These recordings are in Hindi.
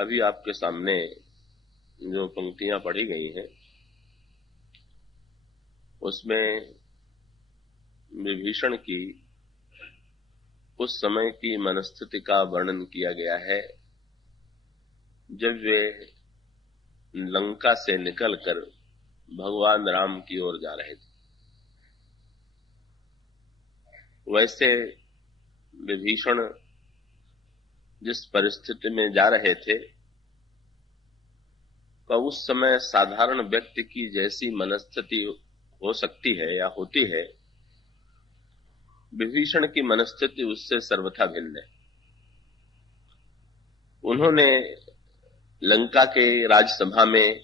अभी आपके सामने जो पंक्तियां पढ़ी गई हैं उसमें विभीषण की उस समय की मनस्थिति का वर्णन किया गया है जब वे लंका से निकलकर भगवान राम की ओर जा रहे थे। वैसे विभीषण जिस परिस्थिति में जा रहे थे का उस समय साधारण व्यक्ति की जैसी मनस्थिति हो सकती है या होती है, विभीषण की मनस्थिति उससे सर्वथा भिन्न है। उन्होंने लंका के राजसभा में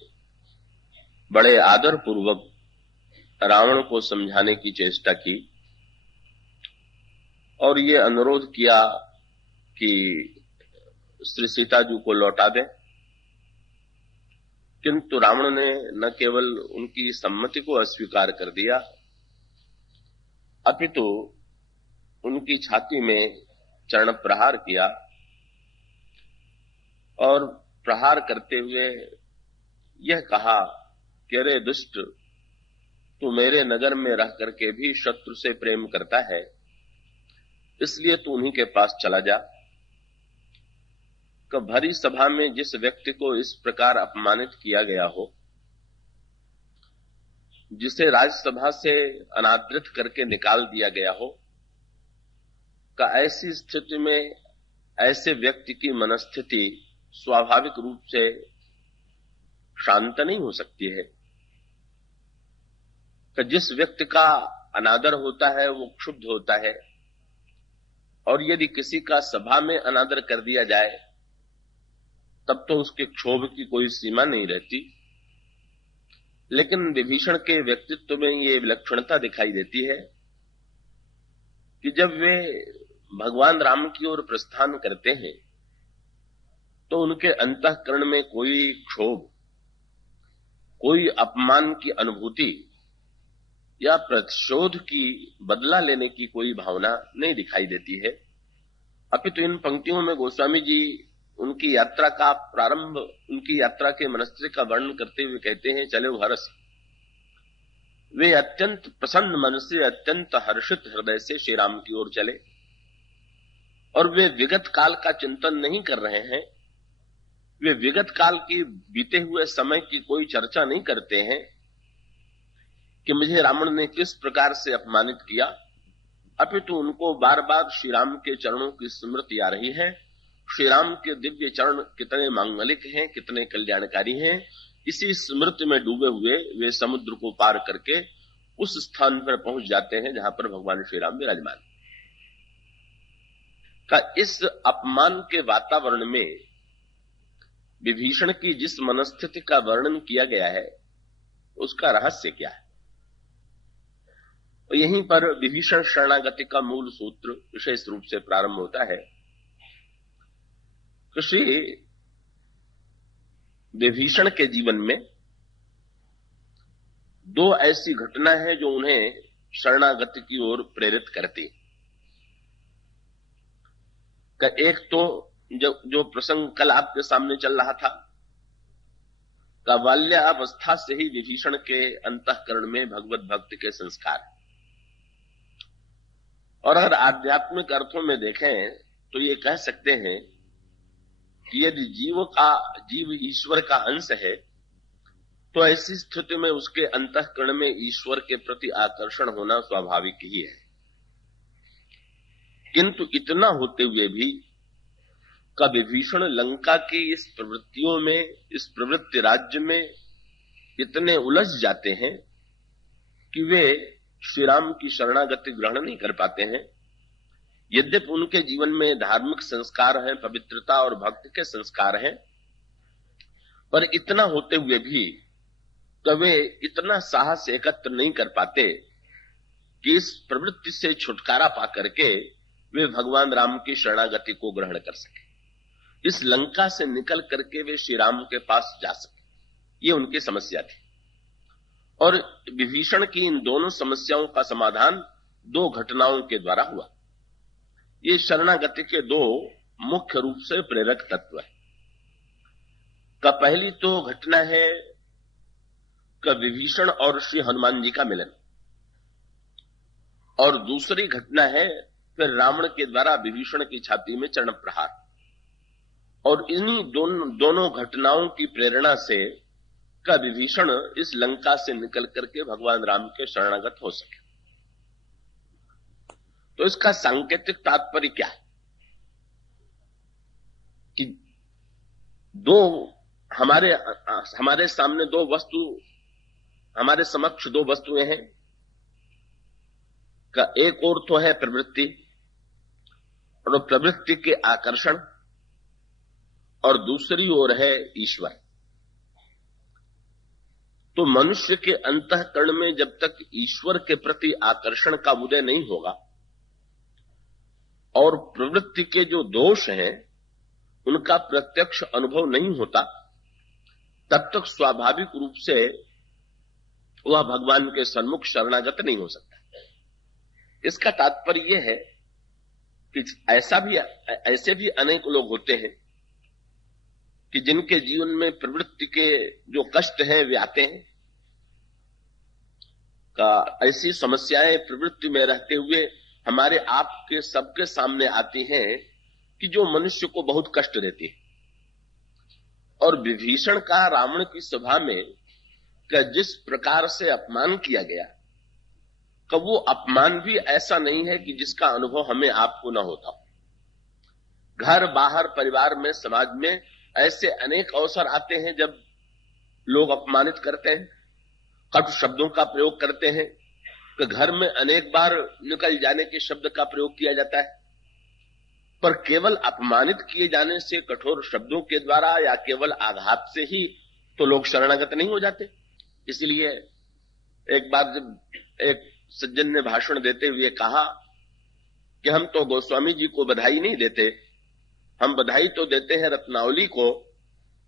बड़े आदर पूर्वक रावण को समझाने की चेष्टा की और ये अनुरोध किया कि श्री सीता जी को लौटा दें, किंतु रावण ने न केवल उनकी सम्मति को अस्वीकार कर दिया अपितु उनकी छाती में चरण प्रहार किया और प्रहार करते हुए यह कहा कि अरे दुष्ट, तू मेरे नगर में रह करके भी शत्रु से प्रेम करता है, इसलिए तू उन्हीं के पास चला जा। कि भरी सभा में जिस व्यक्ति को इस प्रकार अपमानित किया गया हो, जिसे राज्यसभा से अनादृत करके निकाल दिया गया हो, का ऐसी स्थिति में ऐसे व्यक्ति की मनस्थिति स्वाभाविक रूप से शांत नहीं हो सकती है। कि जिस व्यक्ति का अनादर होता है वो क्षुब्ध होता है और यदि किसी का सभा में अनादर कर दिया जाए तब तो उसके क्षोभ की कोई सीमा नहीं रहती। लेकिन विभीषण के व्यक्तित्व में ये विलक्षणता दिखाई देती है कि जब वे भगवान राम की ओर प्रस्थान करते हैं तो उनके अंतःकरण में कोई क्षोभ, कोई अपमान की अनुभूति या प्रतिशोध की बदला लेने की कोई भावना नहीं दिखाई देती है। अपितु इन पंक्तियों में गोस्वामी जी उनकी यात्रा का प्रारंभ, उनकी यात्रा के मनस्थिति का वर्णन करते हुए कहते हैं, चले हर्ष। वे अत्यंत प्रसन्न मन से, अत्यंत हर्षित हृदय से श्री राम की ओर चले और वे विगत काल का चिंतन नहीं कर रहे हैं। वे विगत काल की बीते हुए समय की कोई चर्चा नहीं करते हैं कि मुझे रावण ने किस प्रकार से अपमानित किया, अपितु उनको बार बार श्री राम के चरणों की स्मृति आ रही है। श्री राम के दिव्य चरण कितने मांगलिक हैं, कितने कल्याणकारी हैं। इसी स्मृति में डूबे हुए वे समुद्र को पार करके उस स्थान पर पहुंच जाते हैं जहां पर भगवान श्री राम विराजमान। का इस अपमान के वातावरण में विभीषण की जिस मनस्थिति का वर्णन किया गया है उसका रहस्य क्या है? और यहीं पर विभीषण शरणागति का मूल सूत्र विशेष रूप से प्रारंभ होता है। श्री विभीषण के जीवन में दो ऐसी घटना है जो उन्हें शरणागति की ओर प्रेरित करती। एक तो जो प्रसंग कल आपके सामने चल रहा था, का बाल्यावस्था से ही विभीषण के अंतःकरण में भगवत भक्ति के संस्कार। और अगर आध्यात्मिक अर्थों में देखें तो ये कह सकते हैं कि यदि जीव ईश्वर का अंश है तो ऐसी स्थिति में उसके अंतःकरण में ईश्वर के प्रति आकर्षण होना स्वाभाविक ही है। किंतु इतना होते हुए भी का विभीषण लंका की इस प्रवृत्तियों में, इस प्रवृत्ति राज्य में इतने उलझ जाते हैं कि वे श्री राम की शरणागति ग्रहण नहीं कर पाते हैं। यद्यपि उनके जीवन में धार्मिक संस्कार हैं, पवित्रता और भक्ति के संस्कार हैं, पर इतना होते हुए भी वे इतना साहस एकत्र नहीं कर पाते कि इस प्रवृत्ति से छुटकारा पा करके वे भगवान राम की शरणागति को ग्रहण कर सके, इस लंका से निकल करके वे श्री राम के पास जा सके। ये उनकी समस्या थी। और विभीषण की इन दोनों समस्याओं का समाधान दो घटनाओं के द्वारा हुआ। ये शरणागति के दो मुख्य रूप से प्रेरक तत्व है। का पहली तो घटना है का विभीषण और श्री हनुमान जी का मिलन, और दूसरी घटना है फिर रावण के द्वारा विभीषण की छाती में चरण प्रहार। और इन्हीं दोनों घटनाओं की प्रेरणा से का विभीषण इस लंका से निकल करके भगवान राम के शरणागत हो सके। तो इसका सांकेतिक तात्पर्य क्या है कि हमारे सामने हमारे समक्ष दो वस्तुएं हैं का एक और तो है प्रवृत्ति, और प्रवृत्ति के आकर्षण, और दूसरी ओर है ईश्वर। तो मनुष्य के अंतःकरण में जब तक ईश्वर के प्रति आकर्षण का उदय नहीं होगा और प्रवृत्ति के जो दोष हैं उनका प्रत्यक्ष अनुभव नहीं होता, तब तक स्वाभाविक रूप से वह भगवान के सन्मुख शरणागत नहीं हो सकता। इसका तात्पर्य यह है कि ऐसे भी अनेक लोग होते हैं कि जिनके जीवन में प्रवृत्ति के जो कष्ट हैं वे आते हैं, ऐसी समस्याएं प्रवृत्ति में रहते हुए हमारे आप के सबके सामने आती हैं कि जो मनुष्य को बहुत कष्ट देती है। और विभीषण का रावण की सभा में जिस प्रकार से अपमान किया गया, कि वो अपमान भी ऐसा नहीं है कि जिसका अनुभव हमें आपको ना होता हो। घर बाहर परिवार में समाज में ऐसे अनेक अवसर आते हैं जब लोग अपमानित करते हैं, कटु शब्दों का प्रयोग करते हैं, कि घर में अनेक बार निकल जाने के शब्द का प्रयोग किया जाता है, पर केवल अपमानित किए जाने से, कठोर शब्दों के द्वारा या केवल आघात से ही तो लोग शरणागत नहीं हो जाते। इसलिए एक बार जब एक सज्जन ने भाषण देते हुए कहा कि हम तो गोस्वामी जी को बधाई नहीं देते, हम बधाई तो देते हैं रत्नावली को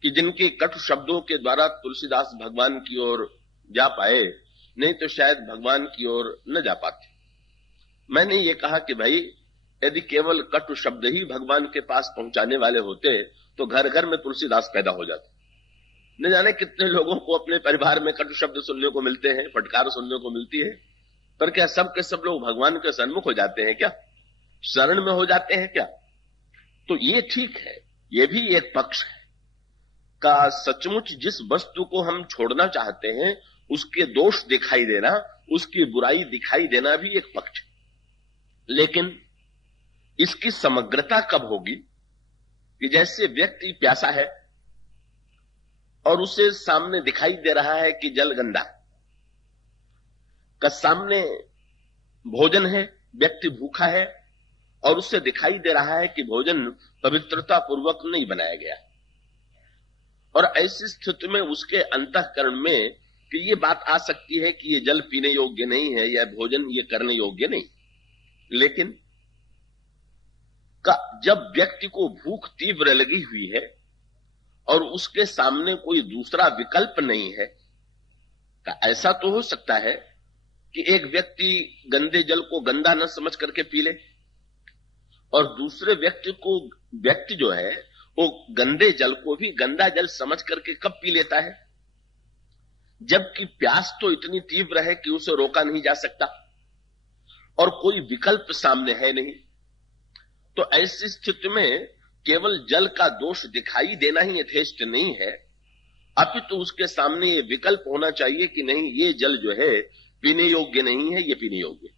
कि जिनके कटु शब्दों के द्वारा तुलसीदास भगवान की ओर जा पाए, नहीं तो शायद भगवान की ओर न जा पाते। मैंने ये कहा कि भाई यदि केवल कटु शब्द ही भगवान के पास पहुंचाने वाले होते तो घर घर में तुलसीदास पैदा हो जाते। न जाने कितने लोगों को अपने परिवार में कटु शब्द सुनने को मिलते हैं, फटकार सुनने को मिलती है, पर क्या सब के सब लोग भगवान के सन्मुख हो जाते हैं क्या? शरण में हो जाते हैं क्या? तो ये ठीक है, ये भी एक पक्ष है का सचमुच जिस वस्तु को हम छोड़ना चाहते हैं उसके दोष दिखाई देना, उसकी बुराई दिखाई देना भी एक पक्ष है। लेकिन इसकी समग्रता कब होगी कि जैसे व्यक्ति प्यासा है और उसे सामने दिखाई दे रहा है कि जल गंदा, का सामने भोजन है, व्यक्ति भूखा है और उससे दिखाई दे रहा है कि भोजन पवित्रता पूर्वक नहीं बनाया गया, और ऐसी स्थिति में उसके अंतःकरण में कि ये बात आ सकती है कि ये जल पीने योग्य नहीं है या भोजन ये करने योग्य नहीं। लेकिन जब व्यक्ति को भूख तीव्र लगी हुई है और उसके सामने कोई दूसरा विकल्प नहीं है, ऐसा तो हो सकता है कि एक व्यक्ति गंदे जल को गंदा न समझ करके पी ले, और दूसरे व्यक्ति जो है वो गंदे जल को भी गंदा जल समझ करके कब पी लेता है, जबकि प्यास तो इतनी तीव्र है कि उसे रोका नहीं जा सकता और कोई विकल्प सामने है नहीं। तो ऐसी स्थिति में केवल जल का दोष दिखाई देना ही यथेष्ट नहीं है, अपितु उसके सामने ये विकल्प होना चाहिए कि नहीं, ये जल जो है पीने योग्य नहीं है, ये पीने योग्य।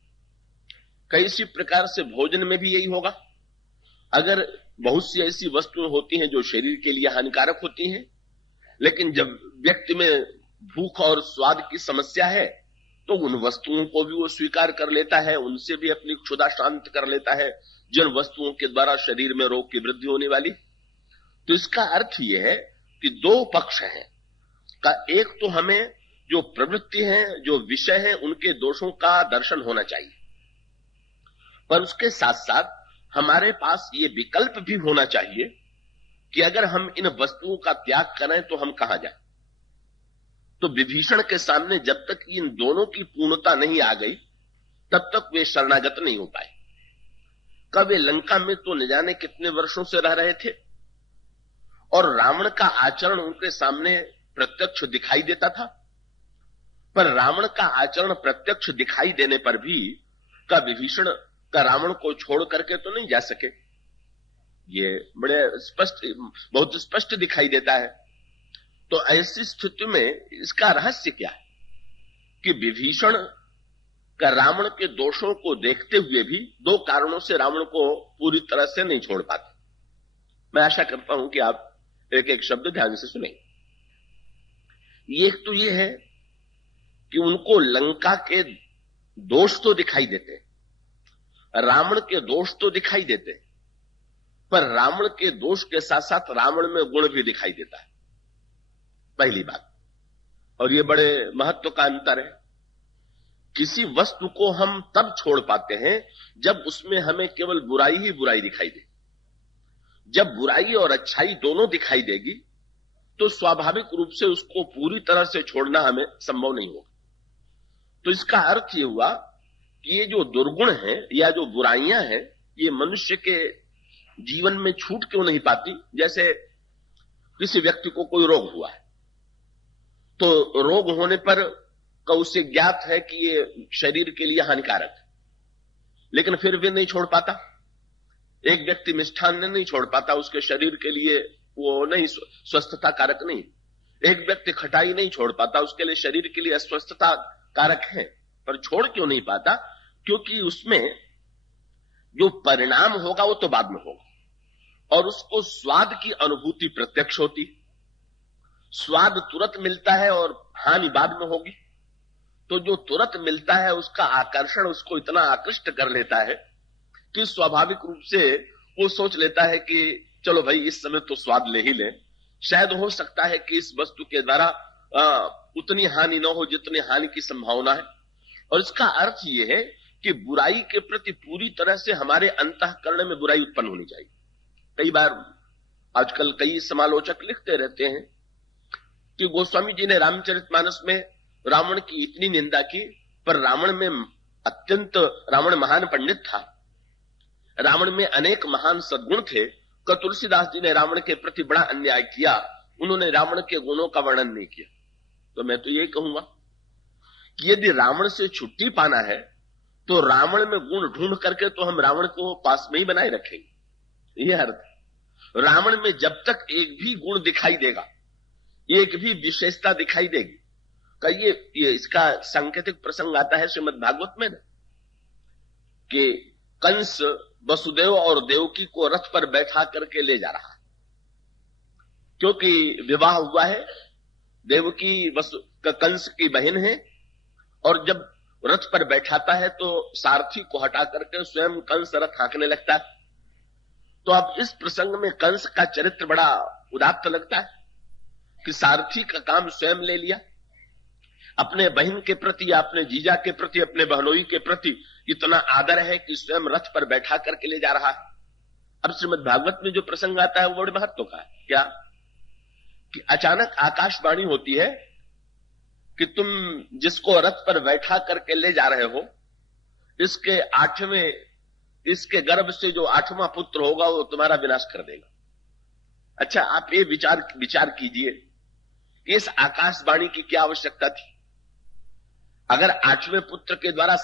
कई इसी प्रकार से भोजन में भी यही होगा। अगर बहुत सी ऐसी वस्तुएं होती हैं जो शरीर के लिए हानिकारक होती हैं, लेकिन जब व्यक्ति में भूख और स्वाद की समस्या है तो उन वस्तुओं को भी वो स्वीकार कर लेता है, उनसे भी अपनी क्षुधा शांत कर लेता है जिन वस्तुओं के द्वारा शरीर में रोग की वृद्धि होने वाली। तो इसका अर्थ यह है कि दो पक्ष हैं का, एक तो हमें जो प्रवृत्ति है, जो विषय है, उनके दोषों का दर्शन होना चाहिए, पर उसके साथ साथ हमारे पास ये विकल्प भी होना चाहिए कि अगर हम इन वस्तुओं का त्याग करें तो हम कहां जाएं। तो विभीषण के सामने जब तक इन दोनों की पूर्णता नहीं आ गई तब तक वे शरणागत नहीं हो पाए। कब वे लंका में तो न जाने कितने वर्षों से रह रहे थे और रावण का आचरण उनके सामने प्रत्यक्ष दिखाई देता था। पर रावण का आचरण प्रत्यक्ष दिखाई देने पर भी का विभीषण का रावण को छोड़ करके तो नहीं जा सके। ये बड़े स्पष्ट, बहुत स्पष्ट दिखाई देता है। तो ऐसी स्थिति में इसका रहस्य क्या है कि विभीषण का रावण के दोषों को देखते हुए भी दो कारणों से रावण को पूरी तरह से नहीं छोड़ पाते। मैं आशा करता हूं कि आप एक एक शब्द ध्यान से सुनें। एक तो ये है कि उनको लंका के दोष तो दिखाई देते, रावण के दोष तो दिखाई देते, पर रावण के दोष के साथ साथ रावण में गुण भी दिखाई देता है, पहली बात। और ये बड़े महत्व का अंतर है। किसी वस्तु को हम तब छोड़ पाते हैं जब उसमें हमें केवल बुराई ही बुराई दिखाई दे। जब बुराई और अच्छाई दोनों दिखाई देगी तो स्वाभाविक रूप से उसको पूरी तरह से छोड़ना हमें संभव नहीं होगा। तो इसका अर्थ ये हुआ कि ये जो दुर्गुण है या जो बुराइयां हैं, ये मनुष्य के जीवन में छूट क्यों नहीं पाती। जैसे किसी व्यक्ति को कोई रोग हुआ है, तो रोग होने पर उसे ज्ञात है कि ये शरीर के लिए हानिकारक है, लेकिन फिर भी नहीं छोड़ पाता। एक व्यक्ति मिष्ठान्न नहीं छोड़ पाता, उसके शरीर के लिए वो नहीं, स्वस्थता कारक नहीं। एक व्यक्ति खटाई नहीं छोड़ पाता, उसके लिए शरीर के लिए अस्वस्थता कारक है। पर छोड़ क्यों नहीं पाता? क्योंकि उसमें जो परिणाम होगा वो तो बाद में होगा, और उसको स्वाद की अनुभूति प्रत्यक्ष होती। स्वाद तुरंत मिलता है और हानि बाद में होगी। तो जो तुरंत मिलता है उसका आकर्षण उसको इतना आकृष्ट कर लेता है कि स्वाभाविक रूप से वो सोच लेता है कि चलो भाई इस समय तो स्वाद ले ही लें। शायद हो सकता है कि इस वस्तु के द्वारा उतनी हानि न हो जितनी हानि की संभावना है। और इसका अर्थ यह है कि बुराई के प्रति पूरी तरह से हमारे अंतःकरण में बुराई उत्पन्न होनी चाहिए। कई बार आजकल कई समालोचक लिखते रहते हैं कि गोस्वामी जी ने रामचरितमानस में रावण की इतनी निंदा की, पर रावण महान पंडित था, रावण में अनेक महान सद्गुण थे। तुलसीदास जी ने रावण के प्रति बड़ा अन्याय किया, उन्होंने रावण के गुणों का वर्णन नहीं किया। तो मैं तो यही कहूंगा कि यदि रावण से छुट्टी पाना है तो रावण में गुण ढूंढ करके तो हम रावण को पास में ही बनाए रखेंगे। यह अर्थ है। रावण में जब तक एक भी गुण दिखाई देगा, एक भी विशेषता दिखाई देगी, ये इसका सांकेतिक प्रसंग आता है श्रीमद् भागवत में कि कंस वसुदेव और देवकी को रथ पर बैठा करके ले जा रहा, क्योंकि विवाह हुआ है। देवकी कंस की बहन है, और जब रथ पर बैठाता है तो सारथी को हटा करके स्वयं कंस रथ हाँकने लगता है। तो अब इस प्रसंग में कंस का चरित्र बड़ा उदात्त लगता है कि सारथी का काम स्वयं ले लिया। अपने बहन के प्रति या अपने जीजा के प्रति, अपने बहनोई के प्रति इतना आदर है कि स्वयं रथ पर बैठा करके ले जा रहा है। अब श्रीमद् भागवत में जो प्रसंग आता है वो बड़े महत्व का है। क्या कि अचानक आकाशवाणी होती है कि तुम जिसको रथ पर बैठा करके ले जा रहे हो, इसके गर्भ से जो 8वां पुत्र होगा वो तुम्हारा विनाश कर देगा। अच्छा, आप ये विचार कीजिए कि इस आकाशवाणी की क्या आवश्यकता थी। अगर 8वें पुत्र के द्वारा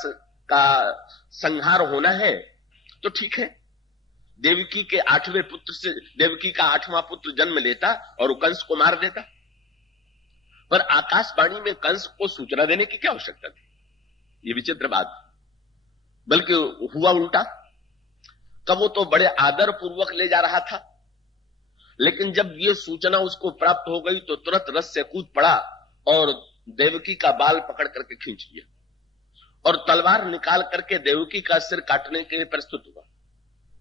का संहार होना है तो ठीक है, देवकी के 8वें पुत्र से देवकी का 8वां पुत्र जन्म लेता और कंस को मार देता। पर आकाशवाणी में कंस को सूचना देने की क्या आवश्यकता थी? ये विचित्र बात। बल्कि हुआ उल्टा। कब वो तो बड़े आदर पूर्वक ले जा रहा था, लेकिन जब ये सूचना उसको प्राप्त हो गई तो तुरंत रथ से कूद पड़ा और देवकी का बाल पकड़ करके खींच लिया और तलवार निकाल करके देवकी का सिर काटने के लिए प्रस्तुत हुआ।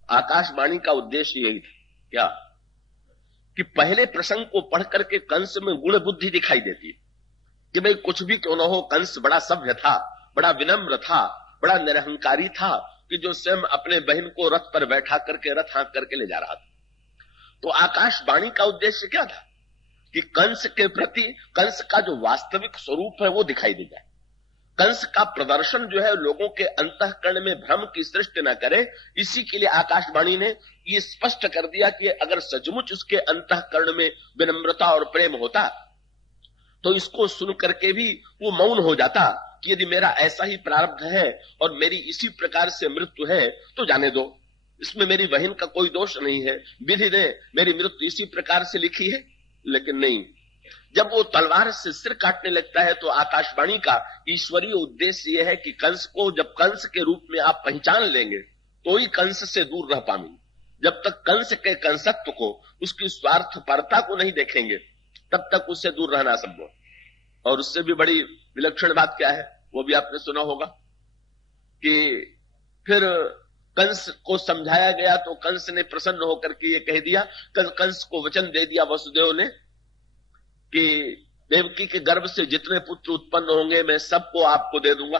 आकाशवाणी का उद्देश्य यही था क्या कि पहले प्रसंग को पढ़ करके कंस में गुण बुद्धि दिखाई देती है कि भाई कुछ भी क्यों न हो, कंस बड़ा सभ्य था, बड़ा विनम्र था, बड़ा निरहंकारी था कि जो स्वयं अपने बहन को रथ पर बैठा करके रथ हाँक करके ले जा रहा था। तो आकाशवाणी का उद्देश्य क्या था कि कंस के प्रति कंस का जो वास्तविक स्वरूप है वो दिखाई दे जाए। कंस का प्रदर्शन जो है लोगों के अंतःकरण में भ्रम की सृष्टि न करे, इसी के लिए आकाशवाणी ने ये स्पष्ट कर दिया कि अगर सचमुच उसके अंतःकरण में विनम्रता और प्रेम होता तो इसको सुन करके भी वो मौन हो जाता कि यदि मेरा ऐसा ही प्रारब्ध है और मेरी इसी प्रकार से मृत्यु है तो जाने दो, इसमें मेरी बहन का कोई दोष नहीं है, विधि ने मेरी मृत्यु इसी प्रकार से लिखी है। लेकिन नहीं, जब वो तलवार से सिर काटने लगता है तो आकाशवाणी का ईश्वरीय उद्देश्य यह है कि कंस को जब कंस के रूप में आप पहचान लेंगे तो ही कंस से दूर रह पाएंगे। जब तक कंस के कंसत्व को, उसकी स्वार्थपरता को नहीं देखेंगे तब तक उससे दूर रहना संभव। और उससे भी बड़ी विलक्षण बात क्या है वो भी आपने सुना होगा कि फिर कंस को समझाया गया तो कंस ने प्रसन्न होकर के ये कह दिया, कंस को वचन दे दिया वसुदेव ने कि देवकी के गर्भ से जितने पुत्र उत्पन्न होंगे मैं सबको आपको दे दूंगा।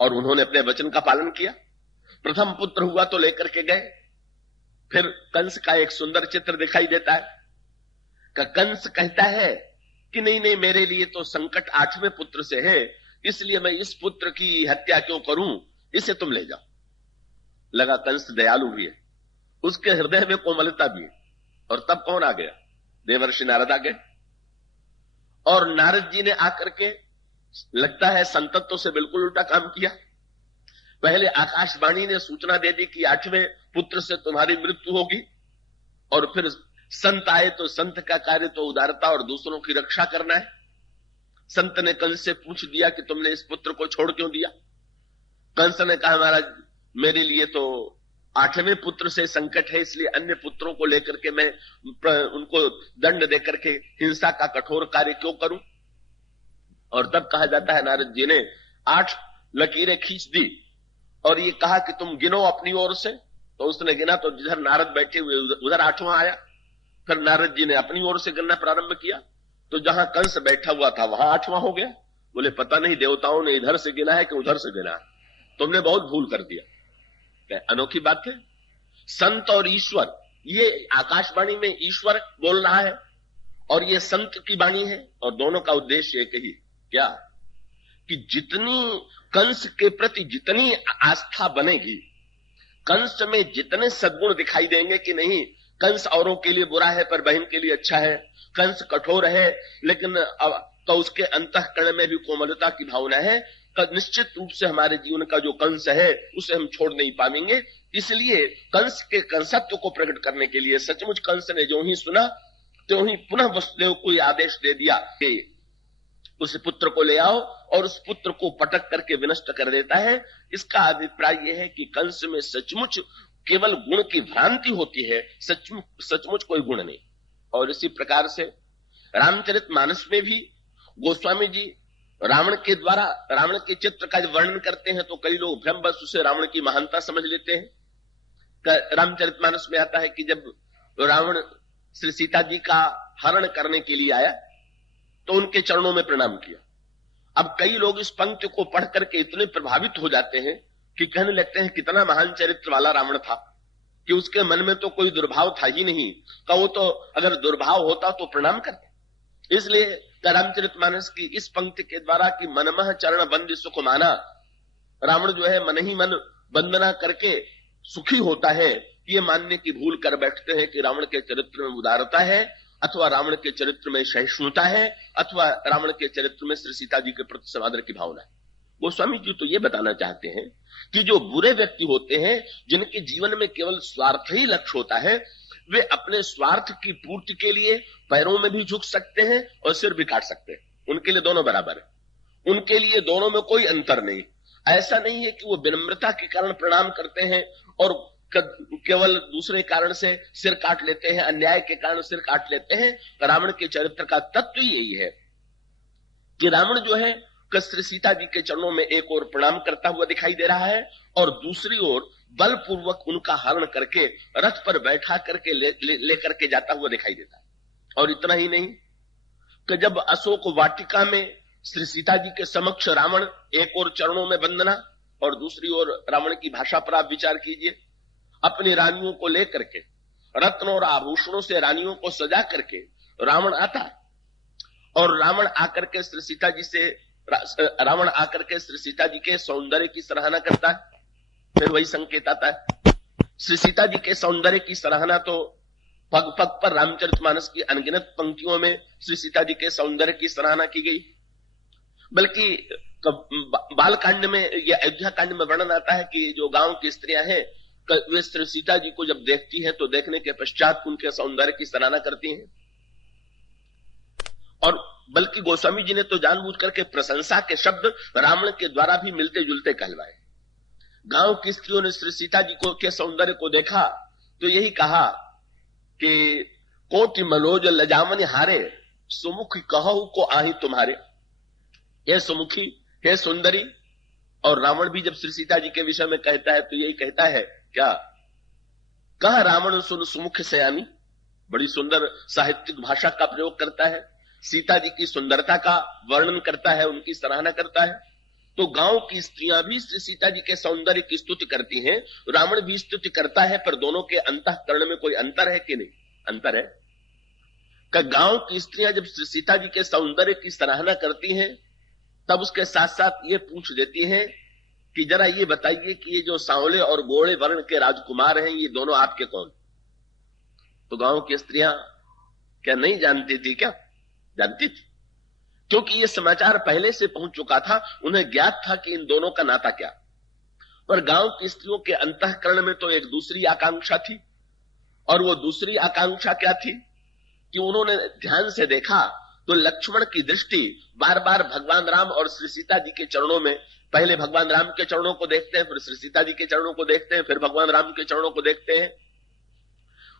और उन्होंने अपने वचन का पालन किया। प्रथम पुत्र हुआ तो लेकर के गए। फिर कंस का एक सुंदर चित्र दिखाई देता है कि कंस कहता है कि नहीं नहीं, मेरे लिए तो संकट 8वें पुत्र से है, इसलिए मैं इस पुत्र की हत्या क्यों करूं, इसे तुम ले जाओ। लगा कंस दयालु भी है, उसके हृदय में कोमलता भी है। और तब कौन आ गया? देवर्षि नारद आ गए। और नारद जी ने आकर के लगता है संतत्व से बिल्कुल उल्टा काम किया। पहले आकाशवाणी ने सूचना दे दी कि 8वें पुत्र से तुम्हारी मृत्यु होगी, और फिर संत आए तो संत का कार्य तो उदारता और दूसरों की रक्षा करना है। संत ने कंस से पूछ दिया कि तुमने इस पुत्र को छोड़ क्यों दिया? कंस ने कहा महाराज, मेरे लिए तो 8वें पुत्र से संकट है, इसलिए अन्य पुत्रों को लेकर के मैं उनको दंड देकर के हिंसा का कठोर कार्य क्यों करूं। और तब कहा जाता है नारद जी ने 8 लकीरें खींच दी और ये कहा कि तुम गिनो अपनी ओर से। तो उसने गिना तो जिधर नारद बैठे हुए उधर 8वां आया। फिर नारद जी ने अपनी ओर से गिनना प्रारंभ किया तो जहां कंस बैठा हुआ था वहां 8वां हो गया। बोले पता नहीं देवताओं ने इधर से गिना है कि उधर से गिना है, तुमने बहुत भूल कर दिया। क्या अनोखी बात है। संत और ईश्वर, ये आकाशवाणी में ईश्वर बोल रहा है और ये संत की वाणी है, और दोनों का उद्देश्य एक ही, क्या कि जितनी कंस के प्रति जितनी आस्था बनेगी, कंस में जितने सद्गुण दिखाई देंगे कि नहीं कंस औरों के लिए बुरा है पर बहन के लिए अच्छा है, कंस कठोर है लेकिन तो उसके अंतःकरण में भी कोमलता की भावना है, निश्चित रूप से हमारे जीवन का जो कंस है उसे हम छोड़ नहीं पाएंगे। इसलिए कंस के कंसत्व को प्रकट करने के लिए सचमुच कंस ने जो ही सुना त्यों ही पुनः वसुदेव को आदेश दे दिया कि उस पुत्र को ले आओ, और उस पुत्र को पटक करके विनष्ट कर देता है। इसका अभिप्राय यह है कि कंस में सचमुच केवल गुण की भ्रांति होती है, सचमुच कोई गुण नहीं। और इसी प्रकार से रामचरितमानस में भी गोस्वामी जी रावण के द्वारा रावण के चित्र का वर्णन करते हैं तो कई लोग भ्रमवश उसे रावण की महानता समझ लेते हैं। रामचरितमानस में आता है कि जब रावण श्री सीता जी का हरण करने के लिए आया तो उनके चरणों में प्रणाम किया। अब कई लोग इस पंक्ति को पढ़ करके इतने प्रभावित हो जाते हैं कि कहने लगते हैं कितना महान चरित्र वाला रावण था कि उसके मन में तो कोई दुर्भाव था ही नहीं, का वो तो अगर दुर्भाव होता तो प्रणाम करते। इसलिए रामचरितमानस की इस पंक्ति के द्वारा कि मनमह चरण बंदी सुख माना, रावण जो है मन ही मन वंदना करके सुखी होता है, ये मानने की भूल कर बैठते हैं कि रावण के चरित्र में उदारता है, अथवा रावण के चरित्र में सहिष्णुता है, अथवा रावण के चरित्र में श्री सीता जी के प्रति समादर की भावना है। गोस्वामी जी तो ये बताना चाहते हैं कि जो बुरे व्यक्ति होते हैं, जिनके जीवन में केवल स्वार्थ ही लक्ष्य होता है, वे अपने स्वार्थ की पूर्ति के लिए पैरों में भी झुक सकते हैं और सिर भी काट सकते हैं। उनके लिए दोनों बराबर है, उनके लिए दोनों में कोई अंतर नहीं। ऐसा नहीं है कि वो विनम्रता के कारण प्रणाम करते हैं और केवल दूसरे कारण से सिर काट लेते हैं, अन्याय के कारण सिर काट लेते हैं। रावण के चरित्र का तत्व यही है कि रावण जो है श्री सीता जी के चरणों में एक ओर प्रणाम करता हुआ दिखाई दे रहा है और दूसरी ओर बलपूर्वक उनका हरण करके रथ पर बैठा करके लेकर के जाता हुआ दिखाई देता है। और इतना ही नहीं कि जब अशोक वाटिका में श्री सीता जी के समक्ष रावण एक ओर चरणों में वंदना और दूसरी ओर रावण की भाषा पर आप विचार कीजिए, अपनी रानियों को लेकर के रत्न और आभूषणों से रानियों को सजा करके रावण आता और रावण आकर के श्री सीता जी से रावण आकर के श्री सीता जी के सौंदर्य की सराहना करता है, फिर वही संकेत आता है। श्री सीता जी के सौंदर्य की सराहना तो पग पग पर रामचरितमानस की अनगिनत पंक्तियों में श्री सीता जी के सौंदर्य की सराहना की गई। बल्कि बाल कांड में या अयोध्या कांड में वर्णन आता है कि जो गांव की स्त्रियां हैं वे श्री सीता जी को जब देखती हैं तो देखने के पश्चात उनके सौंदर्य की सराहना करती हैं। और बल्कि गोस्वामी जी ने तो जानबूझ करके प्रशंसा के शब्द रावण के द्वारा भी मिलते जुलते कहलवाए। गांव की स्त्रियों ने श्री सीता जी को के सौंदर्य को देखा तो यही कहा कि कोटि मलोज लजामन हारे, सुमुखी कहो को आही तुम्हारे। हे सुमुखी, हे सुंदरी। और रावण भी जब श्री सीता जी के विषय में कहता है तो यही कहता है क्या, कहा रावण सुन सुमुख सयानी। बड़ी सुंदर साहित्यिक भाषा का प्रयोग करता है, सीता जी की सुंदरता का वर्णन करता है, उनकी सराहना करता है। तो गांव की स्त्रियां भी श्री सीता जी के सौंदर्य की स्तुति करती हैं, रावण भी स्तुति करता है, पर दोनों के अंतःकरण में कोई अंतर है कि नहीं? अंतर है। गांव की स्त्रियां जब श्री सीता जी के सौंदर्य की सराहना करती हैं तब उसके साथ साथ ये पूछ देती हैं कि जरा ये बताइए कि ये जो सांवले और गोरे वर्ण के राजकुमार हैं ये दोनों आपके कौन? तो गांव की स्त्रियां क्या नहीं जानती थी? क्या जानती थी, क्योंकि ये समाचार पहले से पहुंच चुका था, उन्हें ज्ञात था कि इन दोनों का नाता क्या। पर गांव की स्त्रियों के अंतःकरण में तो एक दूसरी आकांक्षा थी, और वो दूसरी आकांक्षा क्या थी कि उन्होंने ध्यान से देखा तो लक्ष्मण की दृष्टि बार बार भगवान राम और श्री सीता जी के चरणों में, पहले भगवान राम के चरणों को देखते हैं, फिर श्री सीता जी के चरणों को देखते हैं, फिर भगवान राम के चरणों को देखते हैं।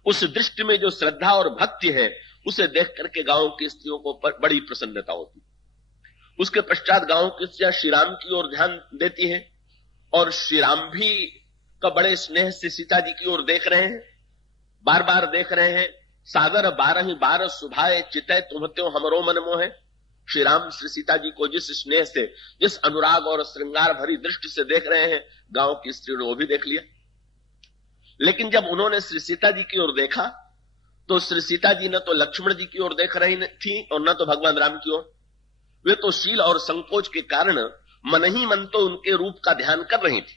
उस दृष्टि में जो श्रद्धा और भक्ति है उसे देख करके गांव की स्त्रियों को बड़ी प्रसन्नता होती। उसके पश्चात गांव की स्त्रियां श्री राम की ओर ध्यान देती हैं, और श्री राम भी का बड़े स्नेह से सीता जी की ओर देख रहे हैं, बार बार देख रहे हैं। सागर 12 सुभाए चितय तुम्हत्यो हमरो मन मोहे। श्री राम श्री सीता जी को जिस स्नेह से, जिस अनुराग और श्रृंगार भरी दृष्टि से देख रहे हैं, गांव की स्त्रियों ने वो भी देख लिया। लेकिन जब उन्होंने श्री सीता जी की ओर देखा तो श्री सीता जी न तो लक्ष्मण जी की ओर देख रही थी और न तो भगवान राम की ओर। वे तो शील और संकोच के कारण मन ही मन तो उनके रूप का ध्यान कर रही थी,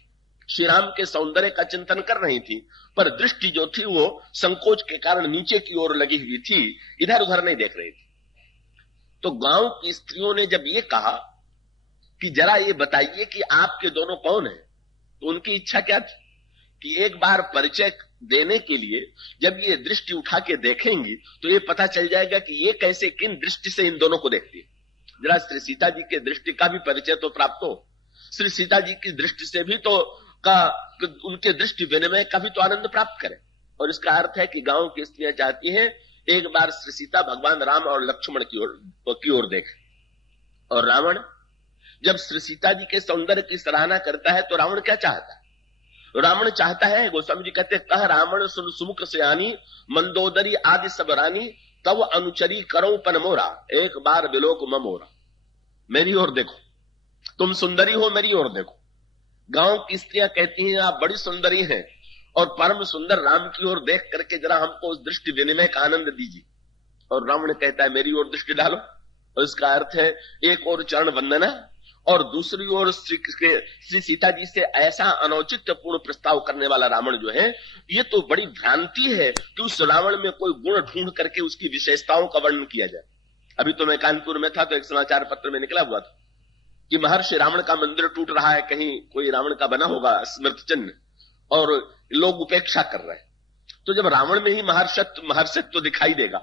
श्री राम के सौंदर्य का चिंतन कर रही थी, पर दृष्टि जो थी वो संकोच के कारण नीचे की ओर लगी हुई थी, इधर उधर नहीं देख रही थी। तो गांव की स्त्रियों ने जब ये कहा कि जरा ये बताइए कि आपके दोनों कौन हैं, तो उनकी इच्छा क्या थी कि एक बार परिचय देने के लिए जब ये दृष्टि उठा के देखेंगी तो ये पता चल जाएगा कि ये कैसे, किन दृष्टि से इन दोनों को देखती है। जरा श्री सीता जी के दृष्टि का भी परिचय तो प्राप्त हो, श्री सीता जी की दृष्टि से भी तो उनके दृष्टि विनिमय का भी तो आनंद प्राप्त करें। और इसका अर्थ है कि गांव की स्त्रियां चाहती हैं एक बार श्री सीता भगवान राम और लक्ष्मण की ओर देखें। और रावण जब श्री सीता जी के सौंदर्य की सराहना करता है तो रावण क्या चाहता है? रावण चाहता है, गोस्वामी जी कहते हैं, कह रावण सुन सुमुख सयानी, मंदोदरी आदि सब रानी, तब अनुचरी करो पनमोरा, एक बार बिलोक ममोरा। मेरी ओर देखो, तुम सुंदरी हो, मेरी ओर देखो। गांव की स्त्रियां कहती हैं आप बड़ी सुंदरी हैं, और परम सुंदर राम की ओर देख करके जरा हमको उस दृष्टि विनिमय का आनंद दीजिए। और रावण कहता है मेरी ओर दृष्टि डालो, और इसका अर्थ है एक और चरण वंदना और दूसरी ओर श्री सीता जी से ऐसा अनौचित्यपूर्ण प्रस्ताव करने वाला रावण जो है, ये तो बड़ी भ्रांति है कि उस रावण में कोई गुण ढूंढ करके उसकी विशेषताओं का वर्णन किया जाए। अभी तो मैं कानपुर में था तो एक समाचार पत्र में निकला हुआ था कि महर्षि रावण का मंदिर टूट रहा है, कहीं कोई रावण का बना होगा स्मृति चिन्ह, और लोग उपेक्षा कर रहे हैं। तो जब रावण में ही महर्षित्व दिखाई देगा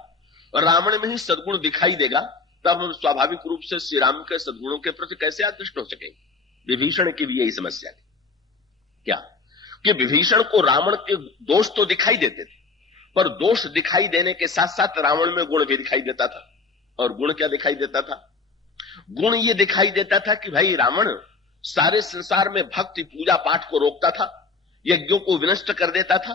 और रावण में ही सद्गुण दिखाई देगा, तब हम स्वाभाविक रूप से श्री राम के सद्गुणों के प्रति कैसे आकृष्ट हो सकेंगे? विभीषण की भी यही समस्या थी क्या कि विभीषण को रावण के दोष तो दिखाई देते थे, पर दोष दिखाई देने के साथ साथ रावण में गुण भी दिखाई देता था। और गुण क्या दिखाई देता था? गुण ये दिखाई देता था कि भाई रावण सारे संसार में भक्ति पूजा पाठ को रोकता था, यज्ञों को विनष्ट कर देता था।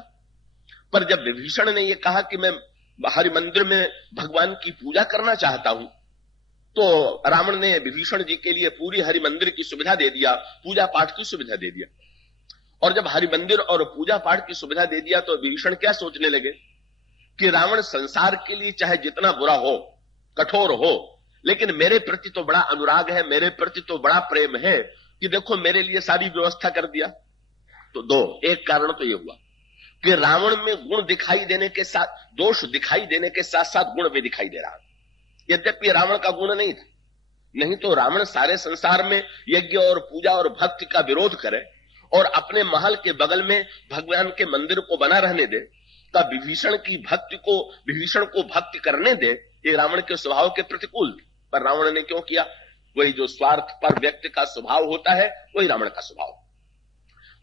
पर जब विभीषण ने यह कहा कि मैं हरि मंदिर में भगवान की पूजा करना चाहता हूं, तो रावण ने विभीषण जी के लिए पूरी हरि मंदिर की सुविधा दे दिया, पूजा पाठ की सुविधा दे दिया। और जब हरि मंदिर और पूजा पाठ की सुविधा दे दिया तो विभीषण क्या सोचने लगे कि रावण संसार के लिए चाहे जितना बुरा हो, कठोर हो, लेकिन मेरे प्रति तो बड़ा अनुराग है, मेरे प्रति तो बड़ा प्रेम है कि देखो मेरे लिए सारी व्यवस्था कर दिया। तो दो, एक कारण तो ये हुआ कि रावण में गुण दिखाई देने के साथ, दोष दिखाई देने के साथ साथ गुण भी दिखाई दे रहा। यद्यपि रावण का गुण नहीं था, नहीं तो रावण सारे संसार में यज्ञ और पूजा और भक्ति का विरोध करे और अपने महल के बगल में भगवान के मंदिर को बना रहने दे, तब विभीषण को भक्ति करने दे, ये रावण के स्वभाव के प्रतिकूल। पर रावण ने क्यों किया? वही जो स्वार्थ पर व्यक्ति का स्वभाव होता है, वही रावण का स्वभाव।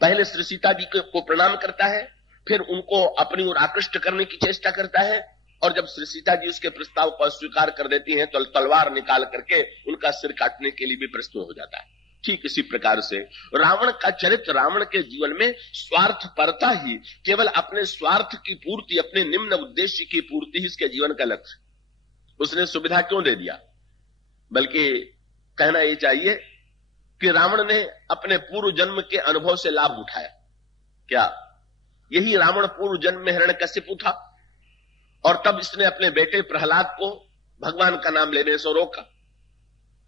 पहले श्री सीता जी को प्रणाम करता है, फिर उनको अपनी ओर आकृष्ट करने की चेष्टा करता है, और जब श्री सीता जी उसके प्रस्ताव को अस्वीकार कर देती हैं तो तलवार निकाल करके उनका सिर काटने के लिए भी प्रस्तुत हो जाता है। ठीक इसी प्रकार से रावण का चरित्र, रावण के जीवन में स्वार्थ परता ही, केवल अपने स्वार्थ की पूर्ति, अपने निम्न उद्देश्य की पूर्ति ही इसके जीवन का लक्ष्य। उसने सुविधा क्यों दे दिया? बल्कि कहना यह चाहिए कि रावण ने अपने पूर्व जन्म के अनुभव से लाभ उठाया। क्या यही रावण पूर्व जन्म में हिरण्यकश्यप था? और तब इसने अपने बेटे प्रहलाद को भगवान का नाम लेने से रोका।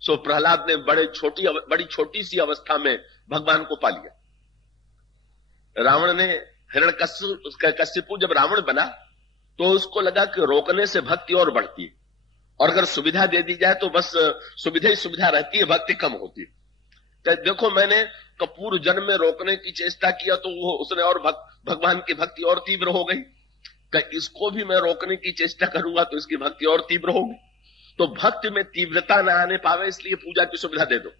सो प्रहलाद ने बड़ी छोटी सी अवस्था में भगवान को पा लिया। रावण ने हिरण्यकश्यप जब रावण बना तो उसको लगा कि रोकने से भक्ति और बढ़ती है, और अगर सुविधा दे दी जाए तो बस सुविधा ही सुविधा रहती है, भक्ति कम होती है। तो देखो मैंने पूर्व जन्म में रोकने की चेष्टा किया तो वो उसने और भगवान की भक्ति और तीव्र हो गई, इसको भी मैं रोकने की चेष्टा करूंगा तो इसकी भक्ति और तीव्र होगी। तो भक्ति में तीव्रता न आने पावे इसलिए पूजा की सुविधा दे दो।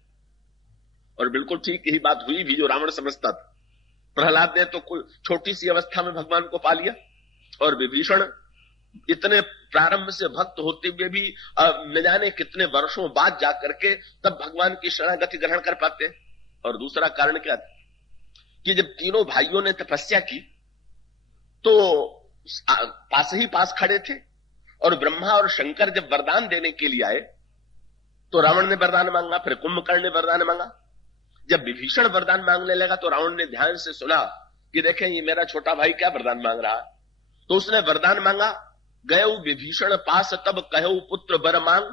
और बिल्कुल ठीक यही बात हुई भी जो रावण समझता था। प्रहलाद ने तो कोई छोटी सी अवस्था में भगवान को पा लिया, और विभीषण इतने प्रारंभ से भक्त होते हुए भी न जाने कितने वर्षों बाद जाकर के तब भगवान की शरणागति ग्रहण कर पाते हैं। और दूसरा कारण क्या था कि जब तीनों भाइयों ने तपस्या की तो पास ही पास खड़े थे, और ब्रह्मा और शंकर जब वरदान देने के लिए आए तो रावण ने वरदान मांगा, फिर कुंभकर्ण ने वरदान मांगा। जब विभीषण वरदान मांगने लगा तो रावण ने ध्यान से सुना कि देखें ये मेरा छोटा भाई क्या वरदान मांग रहा है। तो उसने वरदान मांगा, गयऊ विभीषण पास तब कहऊ पुत्र बर मांग,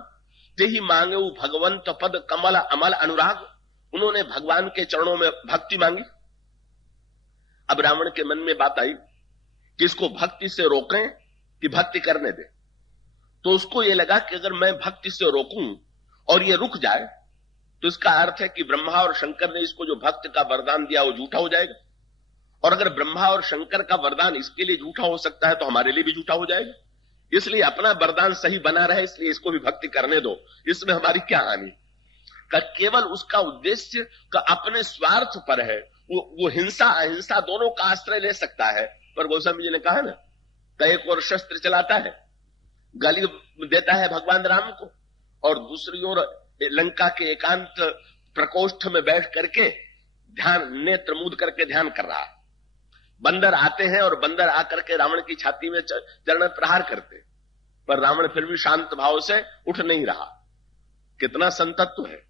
तेहि मांगेऊ भगवंत पद कमल अमल अनुराग। उन्होंने भगवान के चरणों में भक्ति मांगी। अब रावण के मन में बात आई कि इसको भक्ति से रोकें कि भक्ति करने दे। तो उसको यह लगा कि अगर मैं भक्ति से रोकूं और ये रुक जाए तो इसका अर्थ है कि ब्रह्मा और शंकर ने इसको जो भक्त का वरदान दिया वो झूठा हो जाएगा, और अगर ब्रह्मा और शंकर का वरदान इसके लिए झूठा हो सकता है तो हमारे लिए भी झूठा हो जाएगा। इसलिए अपना वरदान सही बना रहे, इसलिए इसको भी भक्ति करने दो, इसमें हमारी क्या हानि। का केवल उसका उद्देश्य का अपने स्वार्थ पर है, वो हिंसा अहिंसा दोनों का आश्रय ले सकता है। पर गोस्वामी जी ने कहा ना, एक और शस्त्र चलाता है, गाली देता है भगवान राम को, और दूसरी ओर लंका के एकांत प्रकोष्ठ में बैठ करके ध्यान, नेत्र मूंद करके ध्यान कर रहा है। बंदर आते हैं और बंदर आकर के रावण की छाती में चरण प्रहार करते, पर रावण फिर भी शांत भाव से उठ नहीं रहा। कितना संतत्व है।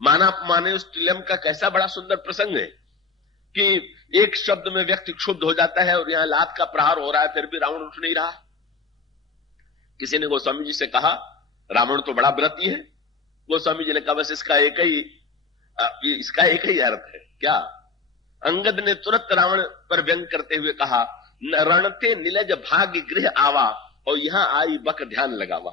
माना अपमाने उस तुल्यम का कैसा बड़ा सुंदर प्रसंग है कि एक शब्द में व्यक्ति क्षुब्ध हो जाता है और यहां लात का प्रहार हो रहा है, फिर भी रावण उठ नहीं रहा। किसी ने गोस्वामी जी से कहा रावण तो बड़ा व्रती है। गोस्वामी जी ने कहा बस इसका एक ही अर्थ है। क्या? अंगद ने तुरंत रावण पर व्यंग करते हुए कहा, रणते नीलज भाग्य गृह आवा, और यहां आई बक ध्यान लगावा।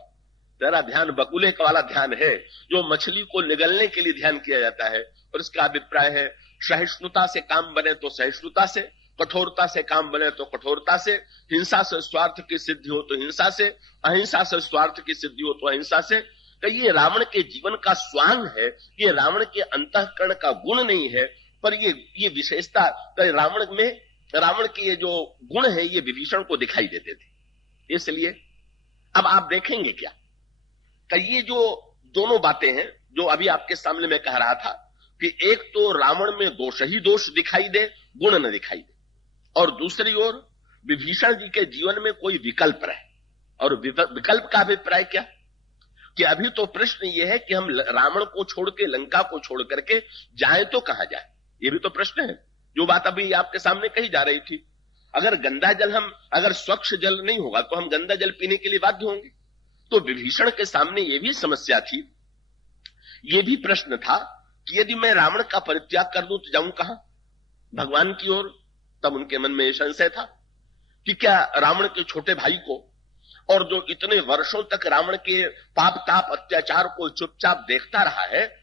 तेरा ध्यान बकुले वाला ध्यान है, जो मछली को निगलने के लिए ध्यान किया जाता है। और इसका अभिप्राय है सहिष्णुता से काम बने तो सहिष्णुता से, कठोरता से काम बने तो कठोरता से, हिंसा से स्वार्थ की सिद्धि हो तो हिंसा से, अहिंसा से स्वार्थ की सिद्धि हो तो अहिंसा से। तो ये रावण के जीवन का स्वांग है, ये रावण के अंतःकरण का गुण नहीं है, पर ये विशेषता रावण के ये जो गुण है ये विभीषण को दिखाई देते थे। इसलिए अब आप देखेंगे क्या कि ये जो दोनों बातें हैं जो अभी आपके सामने मैं कह रहा था कि एक तो रावण में दोष ही दोष दिखाई दे, गुण न दिखाई दे, और दूसरी ओर विभीषण जी के जीवन में कोई विकल्प रहे। और विकल्प का अभिप्राय क्या कि अभी तो प्रश्न ये है कि हम रावण को छोड़ के, लंका को छोड़ करके जाएं तो कहां जाए, ये भी तो प्रश्न है। जो बात अभी आपके सामने कही जा रही थी, अगर गंदा जल अगर स्वच्छ जल नहीं होगा तो हम गंदा जल पीने के लिए बाध्य होंगे। तो विभीषण के सामने यह भी समस्या थी, यह भी प्रश्न था कि यदि मैं रावण का परित्याग कर दूं तो जाऊं कहां? भगवान की ओर। तब उनके मन में यह संशय था कि क्या रावण के छोटे भाई को, और जो इतने वर्षों तक रावण के पाप ताप अत्याचार को चुपचाप देखता रहा है,